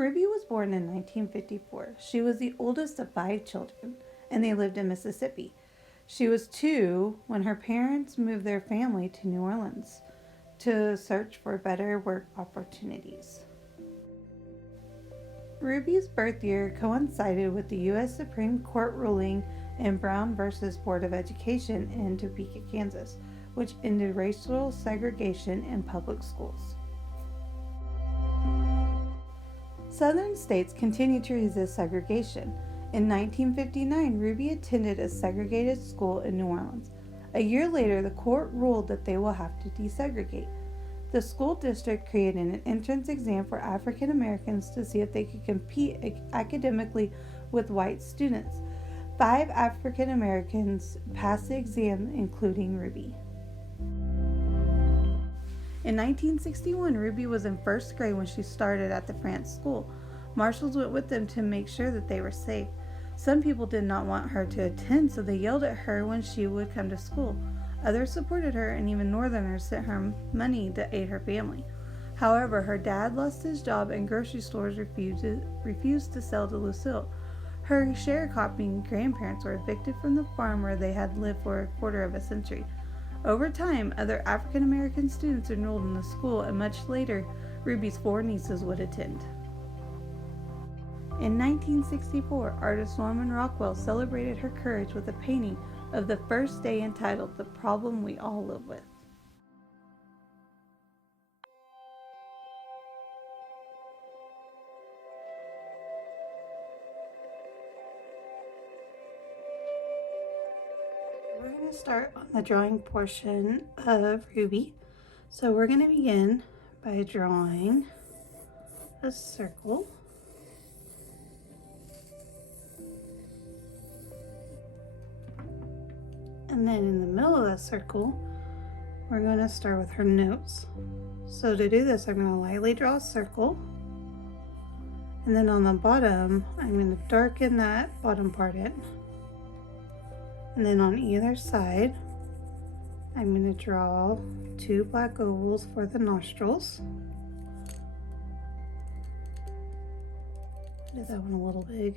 Ruby was born in 1954. She was the oldest of 5 children, and they lived in Mississippi. She was 2 when her parents moved their family to New Orleans to search for better work opportunities. Ruby's birth year coincided with the U.S. Supreme Court ruling in Brown v. Board of Education in Topeka, Kansas, which ended racial segregation in public schools. Southern states continued to resist segregation. In 1959, Ruby attended a segregated school in New Orleans. A year later, the court ruled that they will have to desegregate. The school district created an entrance exam for African Americans to see if they could compete academically with white students. 5 African Americans passed the exam, including Ruby. In 1961, Ruby was in first grade when she started at the France school. Marshals went with them to make sure that they were safe. Some people did not want her to attend, so they yelled at her when she would come to school. Others supported her, and even Northerners sent her money to aid her family. However, her dad lost his job, and grocery stores refused to sell to Lucille. Her sharecropping grandparents were evicted from the farm where they had lived for a quarter of a century. Over time, other African American students enrolled in the school, and much later, Ruby's 4 nieces would attend. In 1964, artist Norman Rockwell celebrated her courage with a painting of the first day entitled "The Problem We All Live With." We're going to start on the drawing portion of Ruby. So we're going to begin by drawing a circle. And then in the middle of that circle, we're going to start with her nose. So to do this, I'm going to lightly draw a circle. And then on the bottom, I'm going to darken that bottom part in. And then on either side, I'm going to draw 2 black ovals for the nostrils. I did that one a little big.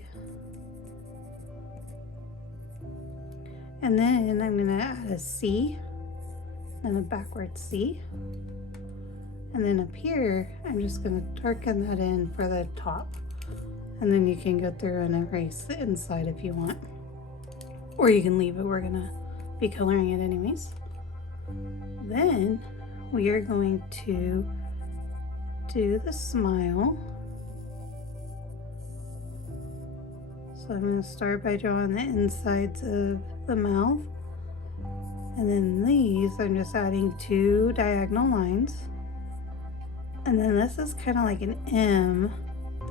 And then I'm going to add a C and a backward C. And then up here, I'm just going to darken that in for the top. And then you can go through and erase the inside if you want. Or you can leave it, we're going to be coloring it anyways. Then we are going to do the smile. So I'm going to start by drawing the insides of the mouth. And then these, I'm just adding 2 diagonal lines. And then this is kind of like an M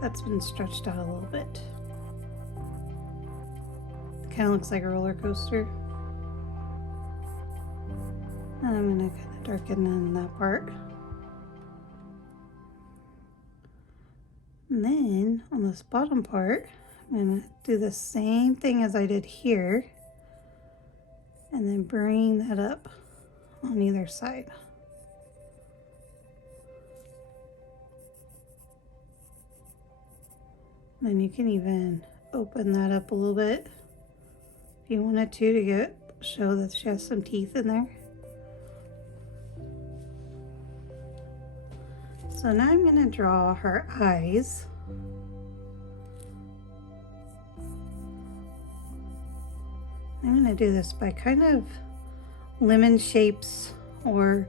that's been stretched out a little bit. It kind of looks like a roller coaster. And I'm going to kind of darken in that part. And then on this bottom part, I'm going to do the same thing as I did here, and then bring that up on either side. Then you can even open that up a little bit if you wanted to show that she has some teeth in there. So now I'm going to draw her eyes. I'm going to do this by kind of lemon shapes, or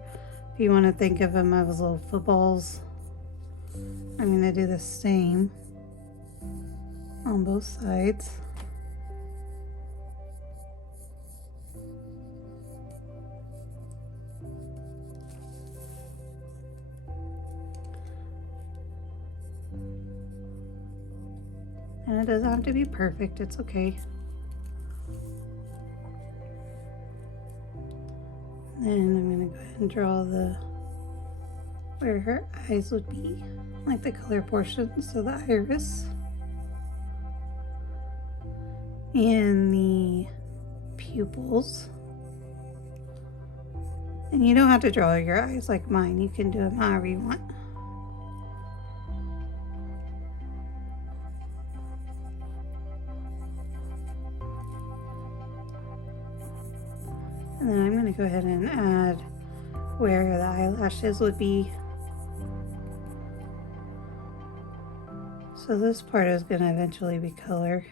if you want to think of them as little footballs, I'm going to do the same on both sides. And it doesn't have to be perfect, it's okay. Then I'm going to go ahead and draw where her eyes would be, like the color portion, so the iris. And the pupils. And you don't have to draw your eyes like mine, you can do them however you want. And then I'm going to go ahead and add where the eyelashes would be. So this part is going to eventually be color.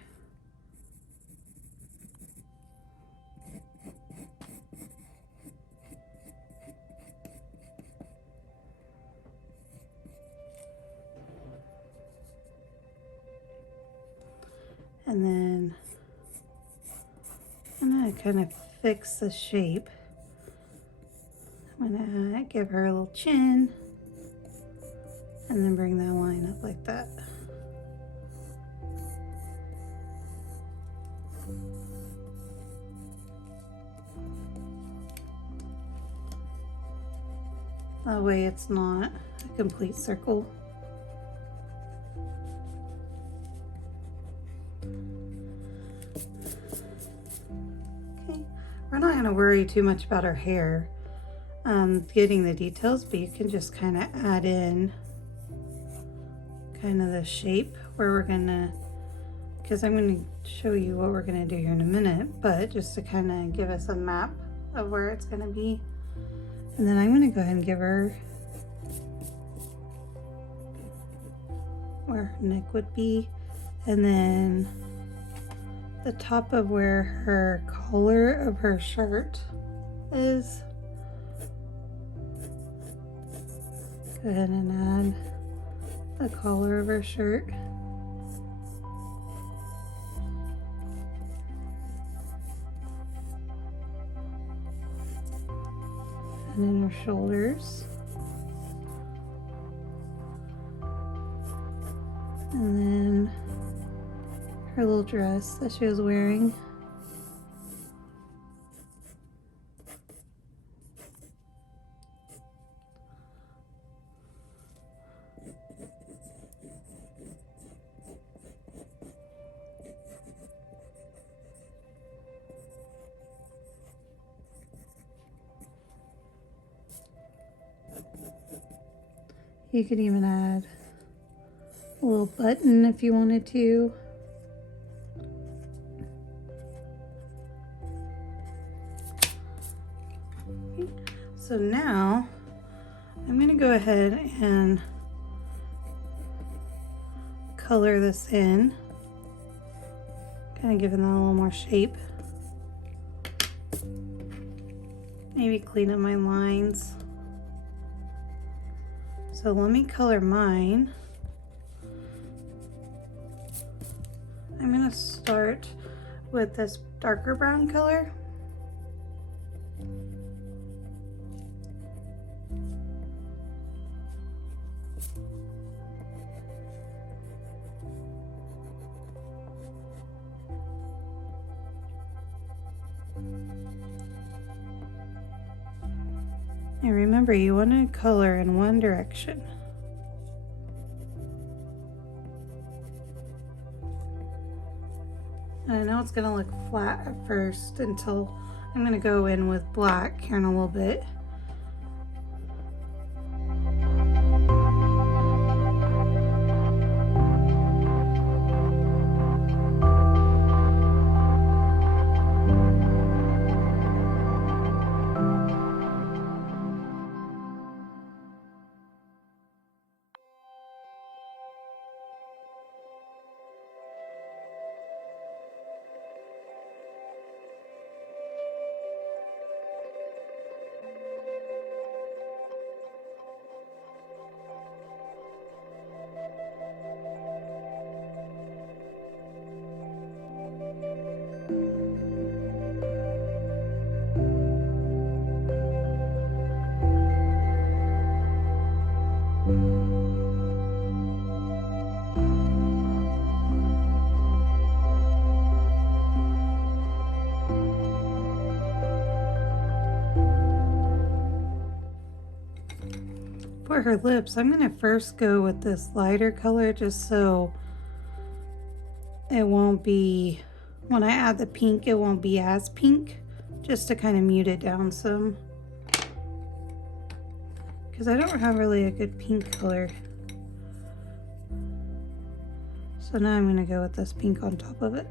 And then I'm going to kind of fix the shape. I'm going to give her a little chin and then bring that line up like that. That way it's not a complete circle. Okay, we're not going to worry too much about her hair, getting the details, but you can just kind of add in kind of the shape where we're going to, because I'm going to show you what we're going to do here in a minute, but just to kind of give us a map of where it's going to be. And then I'm going to go ahead and give her where her neck would be, and then the top of where her collar of her shirt is. Go ahead and add the collar of her shirt. And then her shoulders. And then her little dress that she was wearing. You could even add a little button if you wanted to. So now I'm going to go ahead and color this in, kind of giving that a little more shape. Maybe clean up my lines. So let me color mine. I'm going to start with this darker brown color. And remember, you want to color in one direction. And I know it's going to look flat at first until I'm going to go in with black here in a little bit. For her lips, I'm going to first go with this lighter color just so it won't be, when I add the pink, it won't be as pink, just to kind of mute it down some. Because I don't have really a good pink color. So now I'm going to go with this pink on top of it.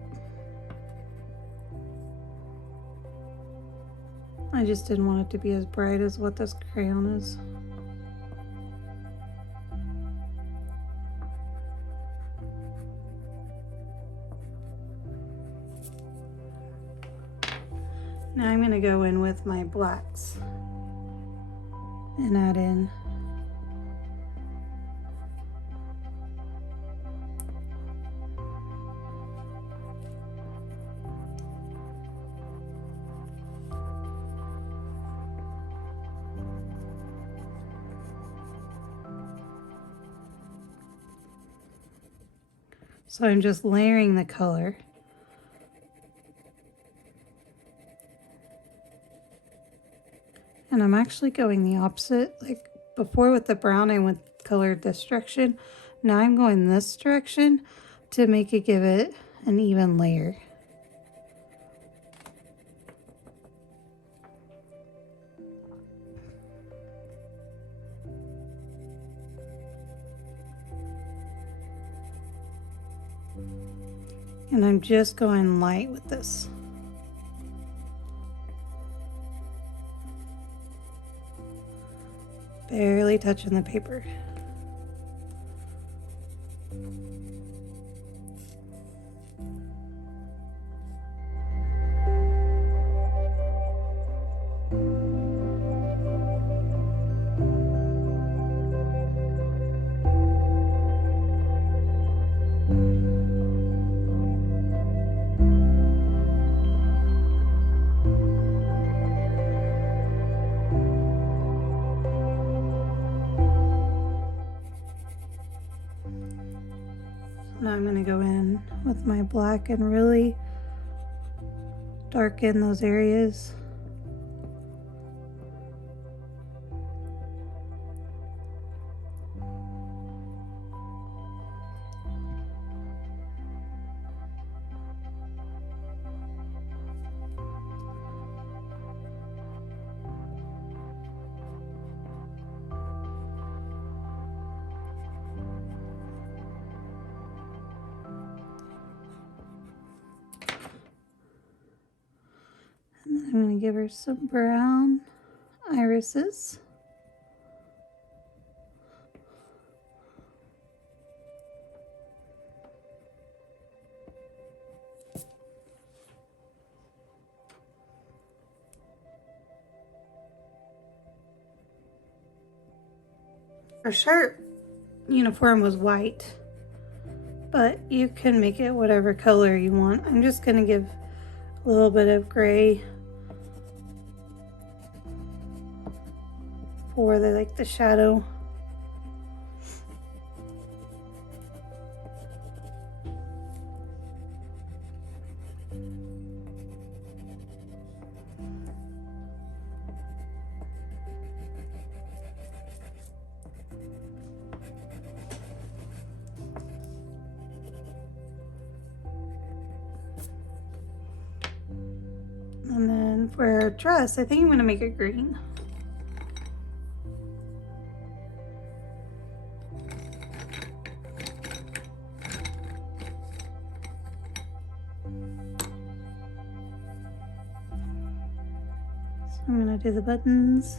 I just didn't want it to be as bright as what this crayon is. Now I'm going to go in with my blacks and add in so I'm just layering the color. And I'm actually going the opposite. Like before with the brown, I went colored this direction. Now I'm going this direction to make it give it an even layer. And I'm just going light with this. Barely touching the paper. Now I'm going to go in with my black and really darken those areas. I'm going to give her some brown irises. Her shirt uniform was white, but you can make it whatever color you want. I'm just going to give a little bit of gray for the shadow. And then for her dress, I think I'm going to make it green. So I'm going to do the buttons.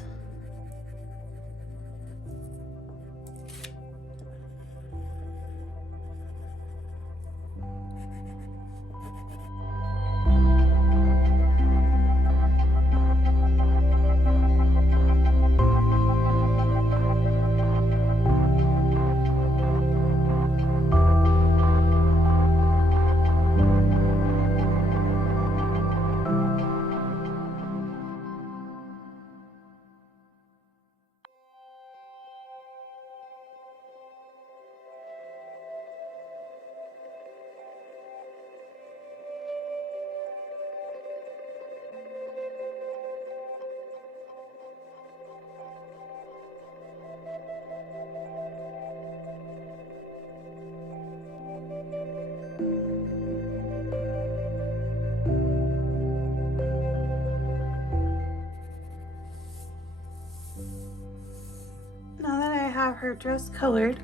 Now that I have her dress colored,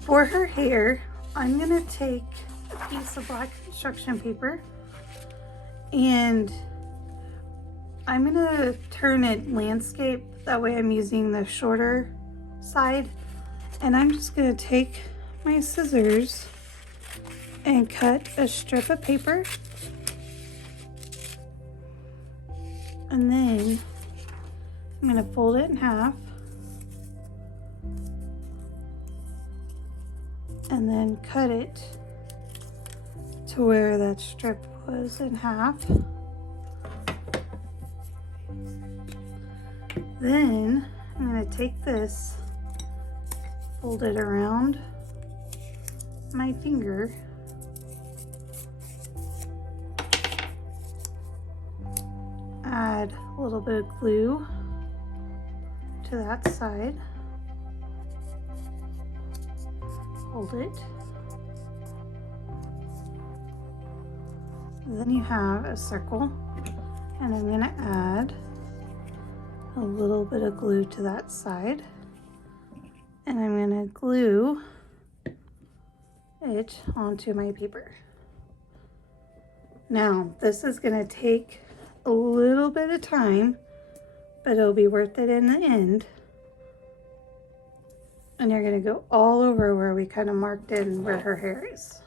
for her hair, I'm gonna take a piece of black construction paper and I'm gonna turn it landscape. That way I'm using the shorter side. And I'm just gonna take my scissors and cut a strip of paper. And then I'm gonna fold it in half. And then cut it to where that strip was in half. Then I'm going to take this, fold it around my finger, add a little bit of glue to that side, hold it. Then you have a circle, and I'm going to add a little bit of glue to that side, and I'm going to glue it onto my paper. Now, this is going to take a little bit of time, but it'll be worth it in the end. And you're going to go all over where we kind of marked in where her hair is.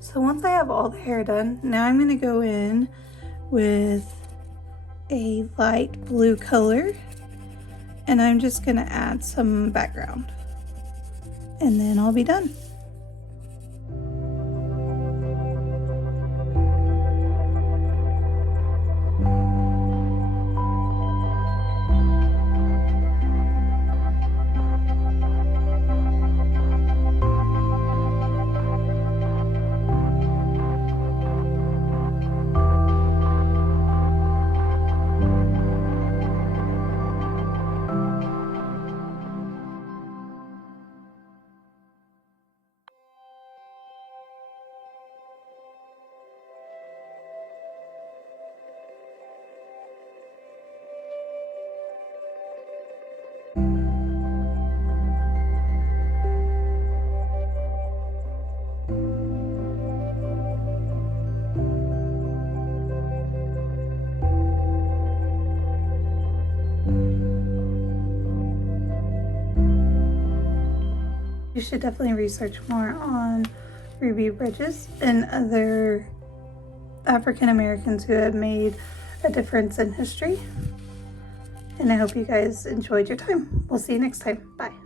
So once I have all the hair done, now I'm going to go in with a light blue color, and I'm just going to add some background, and then I'll be done. You should definitely research more on Ruby Bridges and other African Americans who have made a difference in history. And I hope you guys enjoyed your time. We'll see you next time. Bye.